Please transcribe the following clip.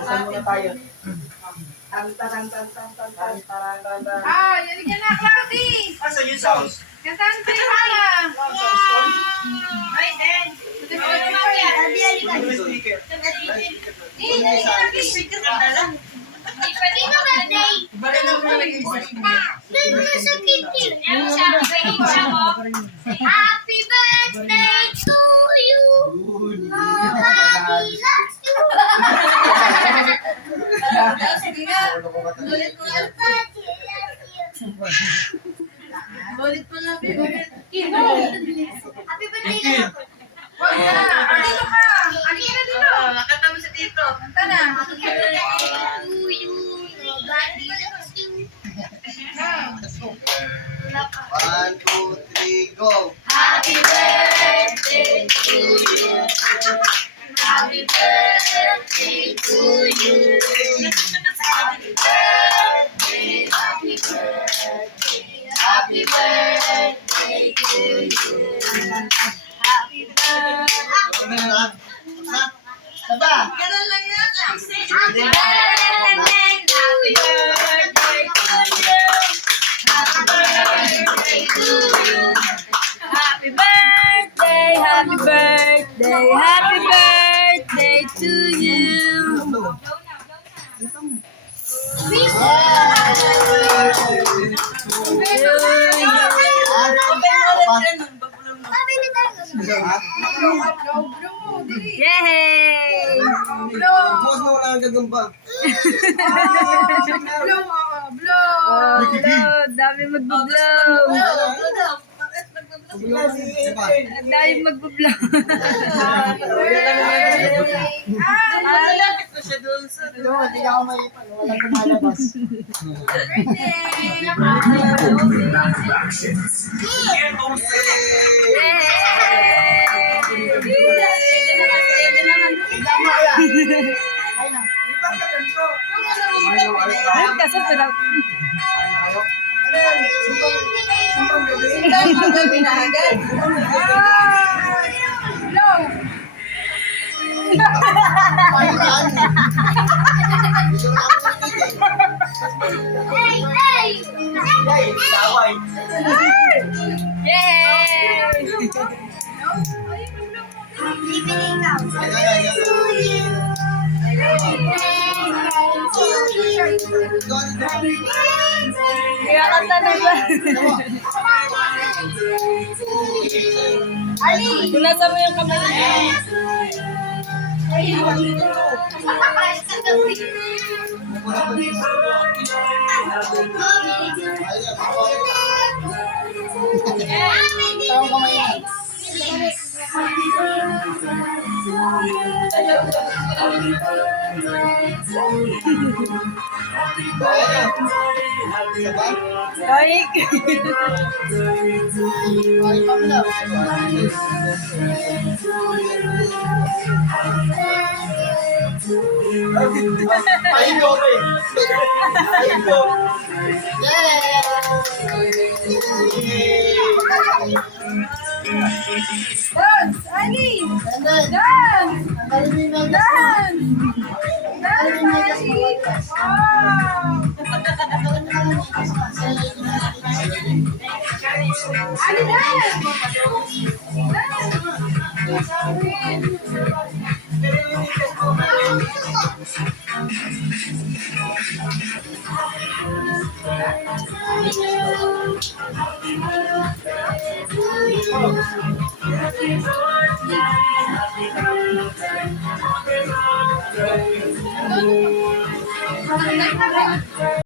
Saan muna tayo? Ah, yan ka na, Cloudy! Asa yung sauce? Kantahan pa yung haya! Ay, Den! Ano yung speaker? Pwede mo birthday. Balik na pala yung isa. Doon mo sa kitchen. Happy birthday to you. Happy loves you. Sige nga! Ulit mo lang! Ulit mo lang! Happy birthday na ako. Wag na! Dito ka! Agi ka na dito! Nakanta mo sa dito! Kanta na! Happy birthday to you. Happy loves you. 1, 2, 3, go! Happy birthday to you. Happy birthday to you. Happy birthday, happy birthday, happy birthday to you. Happy birthday. Saba! Ganun lang yan! Happy birthday to you. Happy birthday to you. Happy birthday, happy birthday, happy birthday to you. Yay! Boss na wala ang gagamba. Oh, blow, dami magbo-blow. Saba! Ang dami magbo-blow. Malapit na siya doon sa Hindi ako may wala lumalabas. Ayun kasi pinag... Hey, hey! Yay! Kaya kanta na ba? Kung nasa mo yung kamay niya. Kaik. Pahingo ko eh. Pahingo. Dance! Ali! Dance! Dance! Dance, Ali! Ali, dance!